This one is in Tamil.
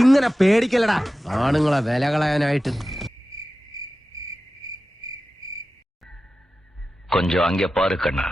ഇങ്ങനെ പേടിക്കലടാ ആണുങ്ങളെ വില കളയാനായിട്ട്. கொஞ்சம் அங்கே பாரு கண்ணா.